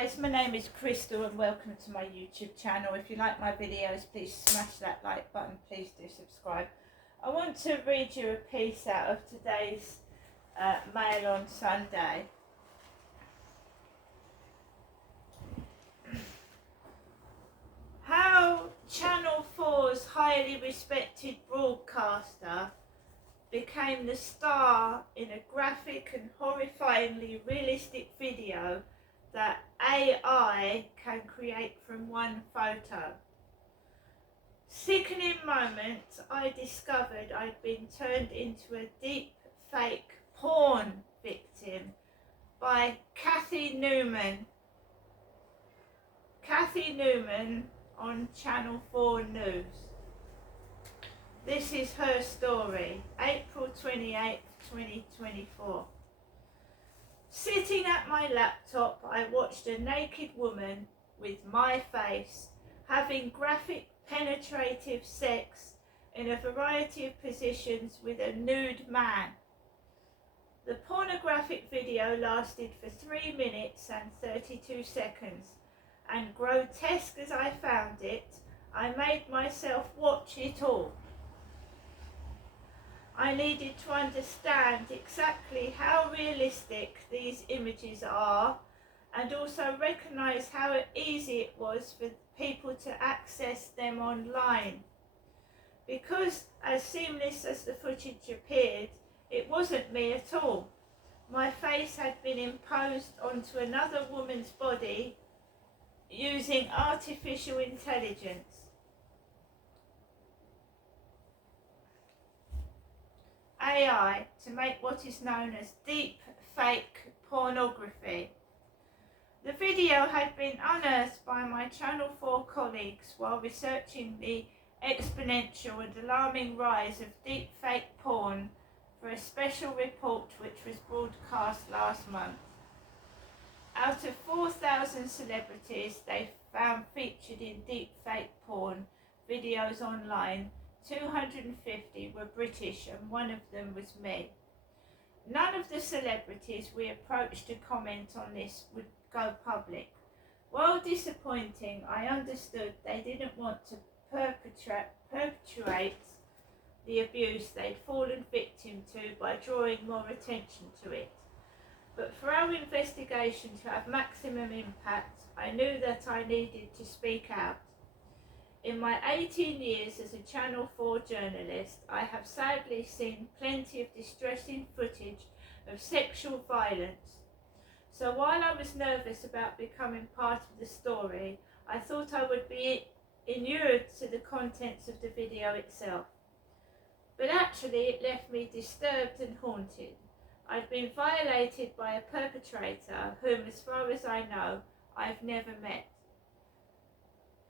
guys, my name is Crystal and welcome to my YouTube channel. If you like my videos, please smash that like button, please do subscribe. I want to read you a piece out of today's Mail on Sunday. How Channel 4's highly respected broadcaster became the star in a graphic and horrifyingly realistic video that AI can create from one photo. Sickening moment, I discovered I'd been turned into a deep fake porn victim by CATHY Newman. CATHY Newman on Channel 4 News. This is her story, April 28th, 2024. Sitting at my laptop, I watched a naked woman with my face having graphic, penetrative sex in a variety of positions with a nude man. The pornographic video lasted for 3 minutes and 32 seconds, and grotesque as I found it, I made myself watch it all. I needed to understand exactly how realistic these images are and also recognise how easy it was for people to access them online. Because as seamless as the footage appeared, it wasn't me at all. My face had been imposed onto another woman's body using artificial intelligence. AI to make what is known as deep fake pornography. The video had been unearthed by my Channel 4 colleagues while researching the exponential and alarming rise of deep fake porn for a special report which was broadcast last month. Out of 4,000 celebrities they found featured in deep fake porn videos online, 250 were British and one of them was me. None of the celebrities we approached to comment on this would go public. While disappointing, I understood they didn't want to perpetuate the abuse they'd fallen victim to by drawing more attention to it. But for our investigation to have maximum impact, I knew that I needed to speak out. In my 18 years as a Channel 4 journalist, I have sadly seen plenty of distressing footage of sexual violence. So while I was nervous about becoming part of the story, I thought I would be inured to the contents of the video itself. But actually it left me disturbed and haunted. I'd been violated by a perpetrator whom, as far as I know, I've never met.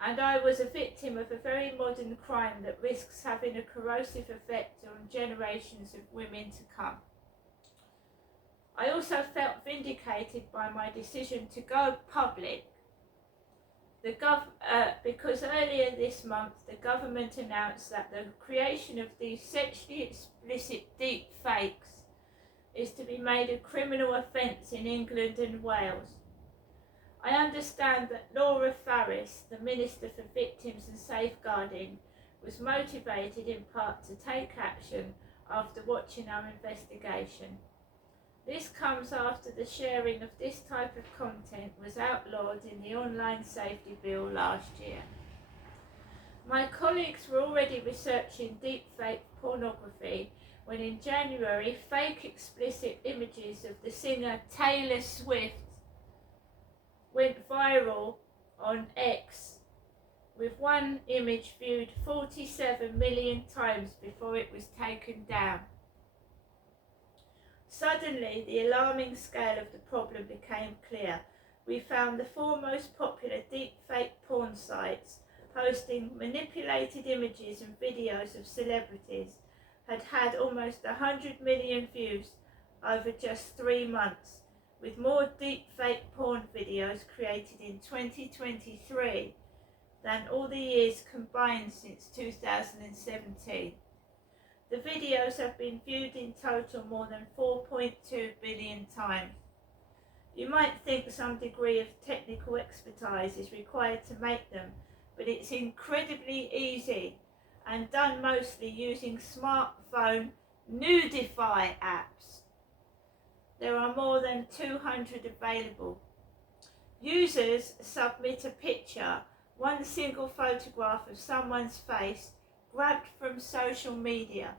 And I was a victim of a very modern crime that risks having a corrosive effect on generations of women to come. I also felt vindicated by my decision to go public because earlier this month the government announced that the creation of these sexually explicit deep fakes is to be made a criminal offence in England and Wales. I understand that Laura Farris, the Minister for Victims and Safeguarding, was motivated in part to take action after watching our investigation. This comes after the sharing of this type of content was outlawed in the Online Safety Bill last year. My colleagues were already researching deepfake pornography when in January fake explicit images of the singer Taylor Swift went viral on X, with one image viewed 47 million times before it was taken down. Suddenly, the alarming scale of the problem became clear. We found the 4 most popular deepfake porn sites posting manipulated images and videos of celebrities had had almost 100 million views over just 3 months, with more deepfake porn videos created in 2023 than all the years combined since 2017. The videos have been viewed in total more than 4.2 billion times. You might think some degree of technical expertise is required to make them, but it's incredibly easy and done mostly using smartphone nudify apps. There are more than 200 available. Users submit a picture, one single photograph of someone's face grabbed from social media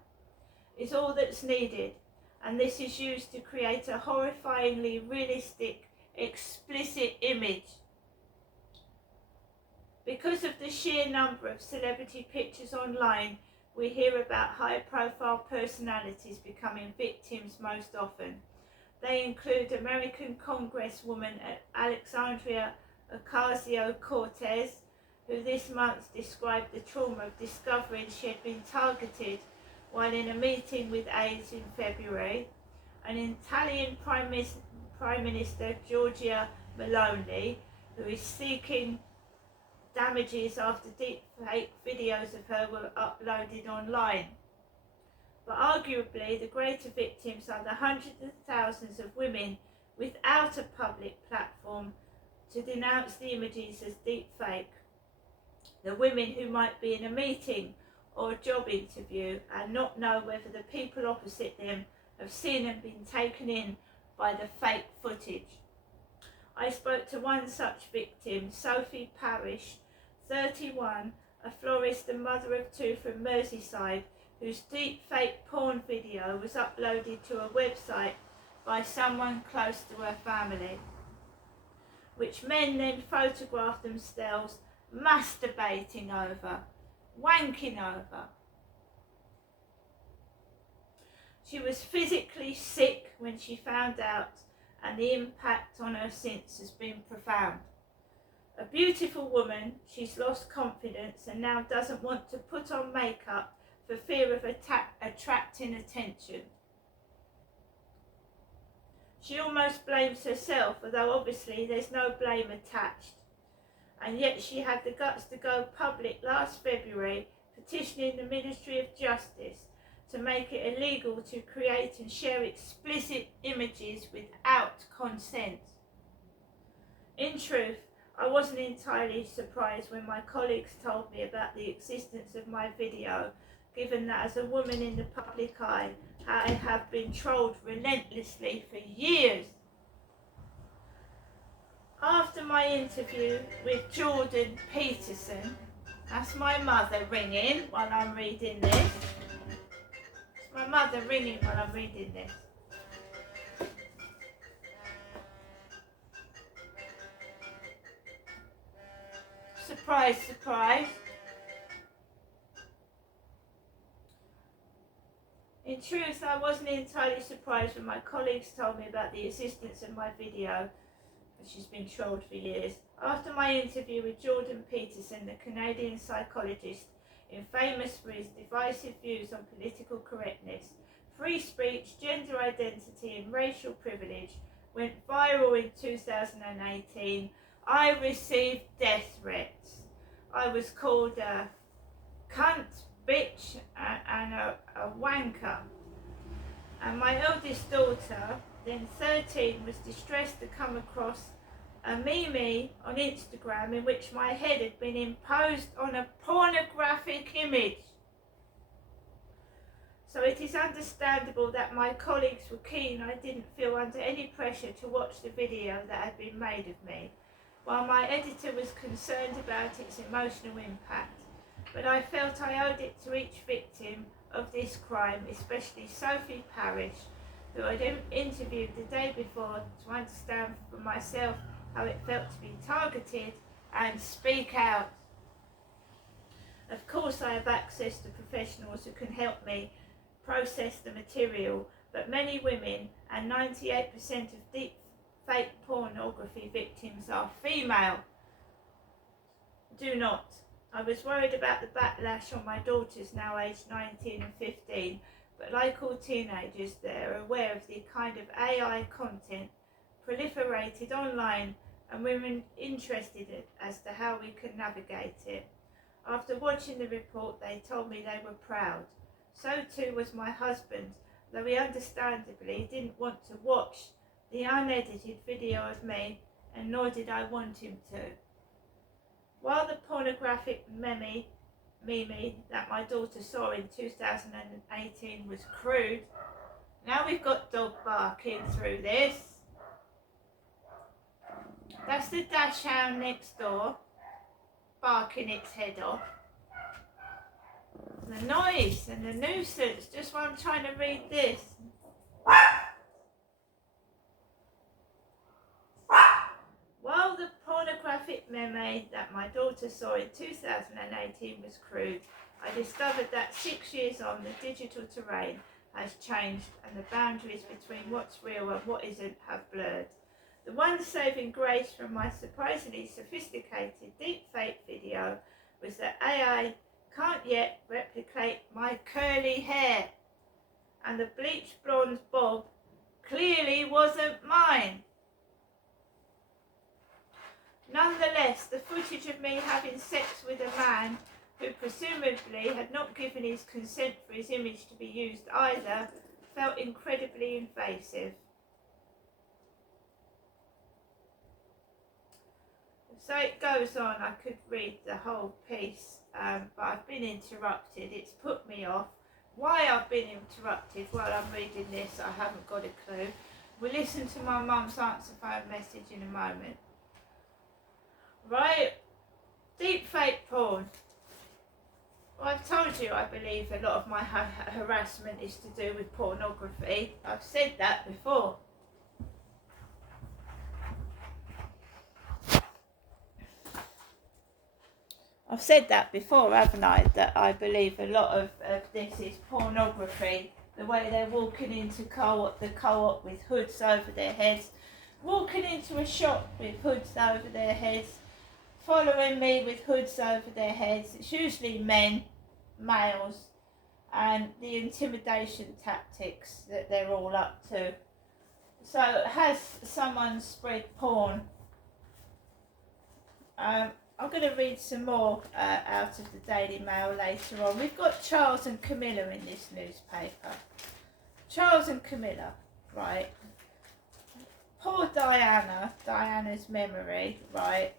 is all that's needed, and this is used to create a horrifyingly realistic, explicit image. Because of the sheer number of celebrity pictures online, we hear about high-profile personalities becoming victims most often. They include American Congresswoman Alexandria Ocasio-Cortez, who this month described the trauma of discovering she had been targeted while in a meeting with aides in February, and Italian Prime Minister Giorgia Meloni, who is seeking damages after deepfake videos of her were uploaded online. But arguably the greater victims are the hundreds of thousands of women without a public platform to denounce the images as deepfake. The women who might be in a meeting or a job interview and not know whether the people opposite them have seen and been taken in by the fake footage. I spoke to one such victim, Sophie Parish, 31, a florist and mother of two from Merseyside, whose deepfake porn video was uploaded to a website by someone close to her family, which men then photographed themselves masturbating over, wanking over. She was physically sick when she found out, and the impact on her since has been profound. A beautiful woman, she's lost confidence and now doesn't want to put on makeup for fear of attracting attention. She almost blames herself, although obviously there's no blame attached. And yet she had the guts to go public last February petitioning the Ministry of Justice to make it illegal to create and share explicit images without consent. In truth, I wasn't entirely surprised when my colleagues told me about the existence of my video, given that as a woman in the public eye, I have been trolled relentlessly for years. After my interview with Jordan Peterson, that's my mother ringing while I'm reading this. It's my mother ringing while I'm reading this. Surprise, surprise. In truth, I wasn't entirely surprised when my colleagues told me about the existence of my video, which has been trolled for years. After my interview with Jordan Peterson, the Canadian psychologist, famous for his divisive views on political correctness, free speech, gender identity and racial privilege, went viral in 2018, I received death threats. I was called a cunt, bitch and a wanker. And my eldest daughter, then 13, was distressed to come across a meme on Instagram in which my head had been imposed on a pornographic image. So it is understandable that my colleagues were keen I didn't feel under any pressure to watch the video that had been made of me, while my editor was concerned about its emotional impact. But I felt I owed it to each victim of this crime, especially Sophie Parish, who I'd interviewed the day before to understand for myself how it felt to be targeted and speak out. Of course I have access to professionals who can help me process the material, but many women, and 98% of deep fake pornography victims are female, do not. I was worried about the backlash on my daughters, now aged 19 and 15, but like all teenagers, they're aware of the kind of AI content proliferated online, and women interested as to how we can navigate it. After watching the report, they told me they were proud. So too was my husband, though he understandably didn't want to watch the unedited video of me, and nor did I want him to. While the pornographic meme that my daughter saw in 2018 was crude, now we've got dog barking through this. That's the dash hound next door, barking its head off. The noise and the nuisance, just while I'm trying to read this. While the pornographic meme that my daughter saw in 2018 was crude, I discovered that 6 years on, the digital terrain has changed and the boundaries between what's real and what isn't have blurred. The one saving grace from my surprisingly sophisticated deepfake video was that AI can't yet replicate my curly hair, and the bleached blonde bob clearly wasn't mine. Nonetheless, the footage of me having sex with a man who presumably had not given his consent for his image to be used either felt incredibly invasive. So it goes on. I could read the whole piece, but I've been interrupted. It's put me off. Why I've been interrupted while I'm reading this, I haven't got a clue. We'll listen to my mum's answer phone message in a moment. Right, deepfake porn. Well, I've told you I believe a lot of my harassment is to do with pornography. I've said that before. I've said that before, haven't I? That I believe a lot of this is pornography. The way they're walking into the co-op with hoods over their heads, walking into a shop with hoods over their heads, following me with hoods over their heads. It's usually men, males, and the intimidation tactics that they're all up to. So has someone spread porn? I'm going to read some more out of the Daily Mail later on. We've got Charles and Camilla in this newspaper. Charles and Camilla, right. Poor Diana's memory, right.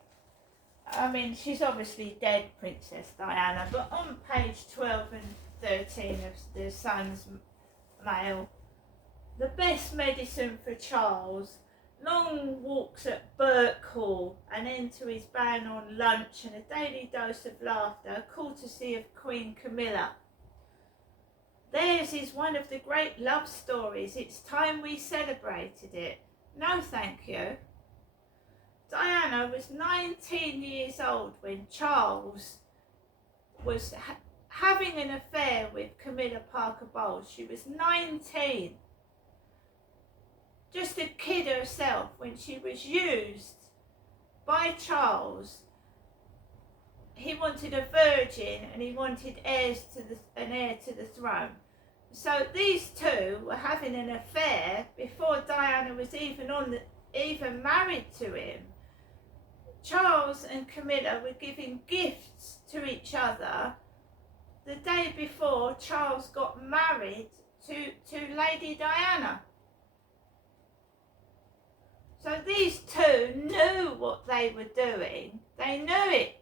I mean, she's obviously dead, Princess Diana, but on page 12 and 13 of the Sun's Mail, the best medicine for Charles: long walks at Burke Hall, an end to his ban on lunch, and a daily dose of laughter, courtesy of Queen Camilla. Theirs is one of the great love stories. It's time we celebrated it. No, thank you. Diana was 19 years old when Charles was having an affair with Camilla Parker Bowles. She was 19. Just a kid herself when she was used by Charles. He wanted a virgin and he wanted an heir to the throne. So these two were having an affair before Diana was even married to him. Charles and Camilla were giving gifts to each other the day before Charles got married to Lady Diana. So these two knew what they were doing. They knew it.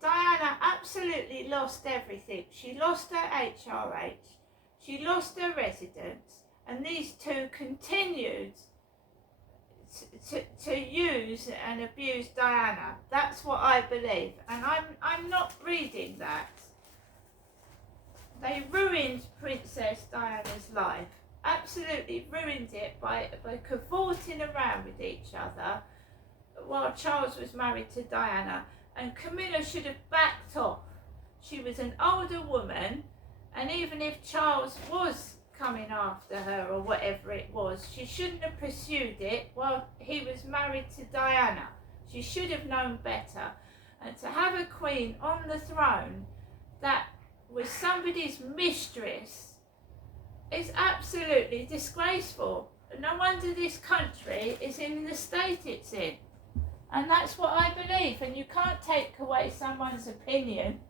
Diana absolutely lost everything. She lost her HRH. She lost her residence. And these two continued to use and abuse Diana. That's what I believe. And I'm not reading that. They ruined Princess Diana's life. Absolutely ruined it by cavorting around with each other while Charles was married to Diana. And Camilla should have backed off. She was an older woman, and even if Charles was coming after her or whatever it was, she shouldn't have pursued it while he was married to Diana. She should have known better. And to have a queen on the throne that was somebody's mistress is absolutely disgraceful. No wonder this country is in the state it's in. And that's what I believe. And you can't take away someone's opinion.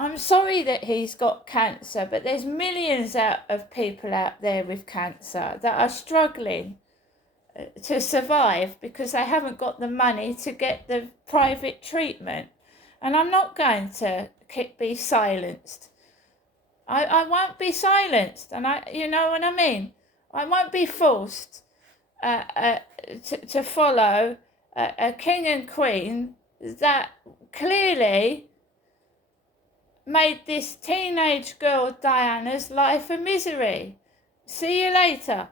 I'm sorry that he's got cancer, but there's millions of people out there with cancer that are struggling to survive because they haven't got the money to get the private treatment. And I'm not going to be silenced. I won't be silenced, and you know what I mean? I won't be forced to follow a king and queen that clearly made this teenage girl Diana's life a misery. See you later.